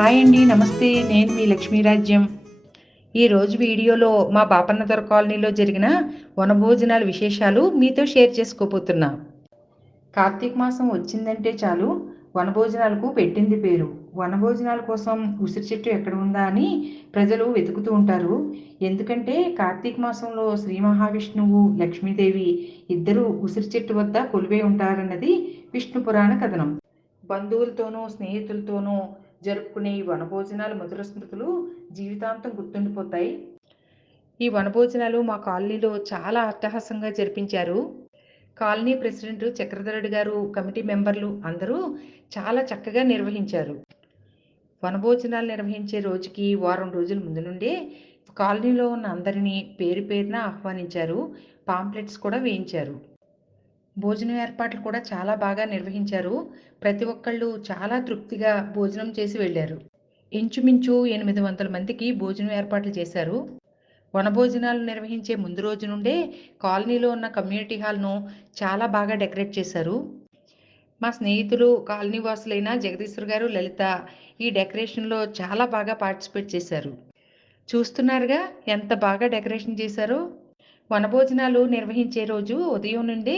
Hi అండి, నమస్తే. నేను మీ లక్ష్మీరాజ్యం. ఈరోజు వీడియోలో మా బాపన్న దొర కాలనీలో జరిగిన వనభోజనాల విశేషాలు మీతో షేర్ చేసుకోబోతున్నా. కార్తీక మాసం వచ్చిందంటే చాలు వనభోజనాలకు పెట్టింది పేరు. వనభోజనాల కోసం ఉసిరి చెట్టు ఎక్కడ ఉందా అని ప్రజలు వెతుకుతూ ఉంటారు. ఎందుకంటే కార్తీక మాసంలో శ్రీ మహావిష్ణువు, లక్ష్మీదేవి ఇద్దరు ఉసిరి చెట్టు వద్ద కొలువై ఉంటారన్నది విష్ణు పురాణ కథనం. బంధువులతోనూ స్నేహితులతోనూ జరుపుకునే ఈ వనభోజనాల మధుర స్మృతులు జీవితాంతం గుర్తుండిపోతాయి. ఈ వనభోజనాలు మా కాలనీలో చాలా అట్టహాసంగా జరిపించారు. కాలనీ ప్రెసిడెంట్ చక్రధరుడు గారు, కమిటీ మెంబర్లు అందరూ చాలా చక్కగా నిర్వహించారు. వనభోజనాలు నిర్వహించే రోజుకి వారం రోజుల ముందు నుండే కాలనీలో ఉన్న అందరినీ పేరు పేరున ఆహ్వానించారు. పాంప్లెట్స్ కూడా వేయించారు. భోజనం ఏర్పాట్లు కూడా చాలా బాగా నిర్వహించారు. ప్రతి ఒక్కళ్ళు చాలా తృప్తిగా భోజనం చేసి వెళ్ళారు. ఇంచుమించు 800 మందికి భోజనం ఏర్పాట్లు చేశారు. వనభోజనాలు నిర్వహించే ముందు రోజు నుండే కాలనీలో ఉన్న కమ్యూనిటీ హాల్ను చాలా బాగా డెకరేట్ చేశారు. మా స్నేహితులు కాలనీ వాసులైన జగదీశ్వర్ గారు, లలిత ఈ డెకరేషన్లో చాలా బాగా పార్టిసిపేట్ చేశారు. చూస్తున్నారుగా ఎంత బాగా డెకరేషన్ చేశారో. వనభోజనాలు నిర్వహించే రోజు ఉదయం నుండే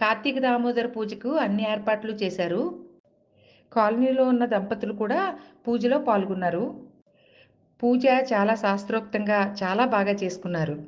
కార్తీక దామోదర పూజకు అన్ని ఏర్పాట్లు చేశారు. కాలనీలో ఉన్న దంపతులు కూడా పూజలో పాల్గొన్నారు. పూజ చాలా శాస్త్రోక్తంగా చాలా బాగా చేసుకున్నారు.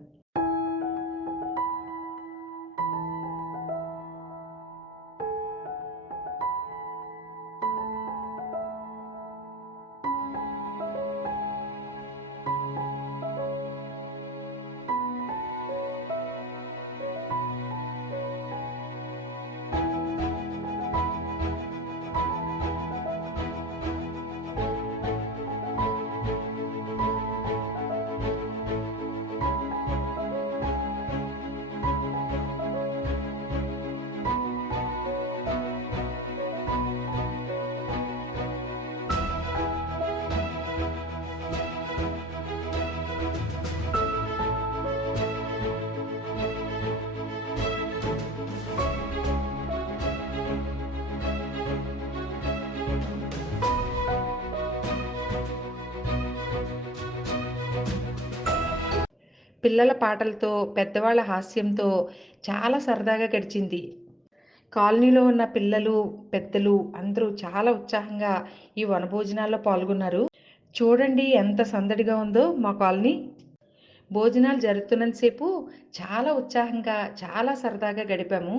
పిల్లల పాటలతో, పెద్దవాళ్ళ హాస్యంతో చాలా సరదాగా గడిచింది. కాలనీలో ఉన్న పిల్లలు, పెద్దలు అందరూ చాలా ఉత్సాహంగా ఈ వనభోజనాల్లో పాల్గొన్నారు. చూడండి ఎంత సందడిగా ఉందో మా కాలనీ. భోజనాలు జరుగుతున్నంతసేపు చాలా ఉత్సాహంగా, చాలా సరదాగా గడిపాము.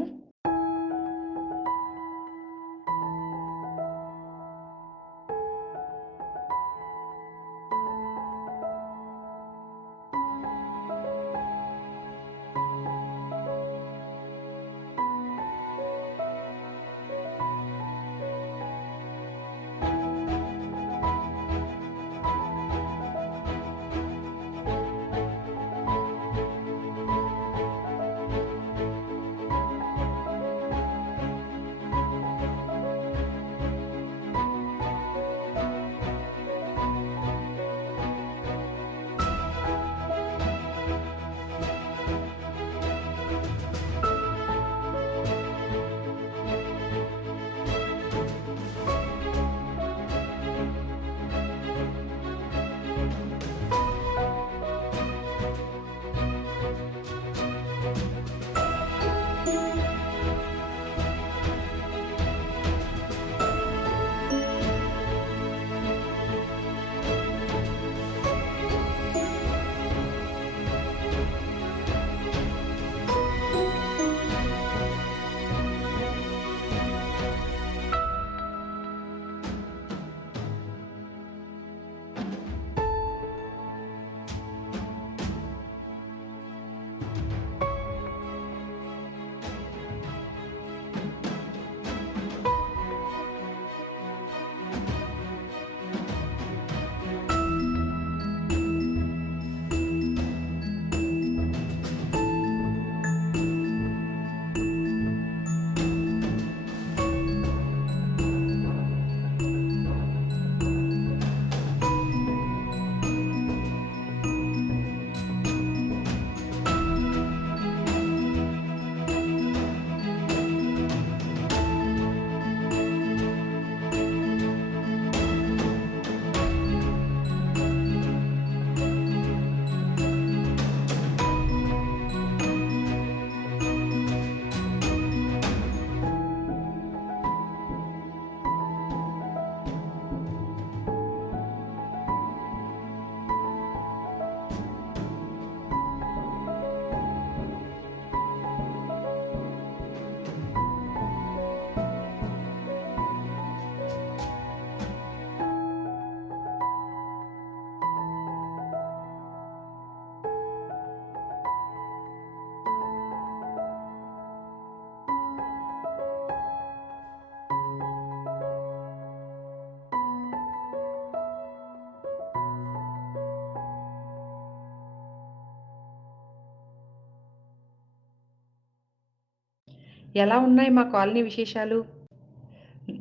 ఎలా ఉన్నాయి మా కాలనీ విశేషాలు?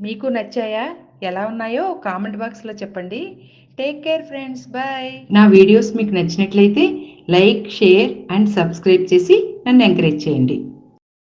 మీకు నచ్చాయా? ఎలా ఉన్నాయో కామెంట్ బాక్స్లో చెప్పండి. Take care friends, bye. నా వీడియోస్ మీకు నచ్చినట్లయితే లైక్, షేర్ అండ్ సబ్స్క్రైబ్ చేసి నన్ను ఎంకరేజ్ చేయండి.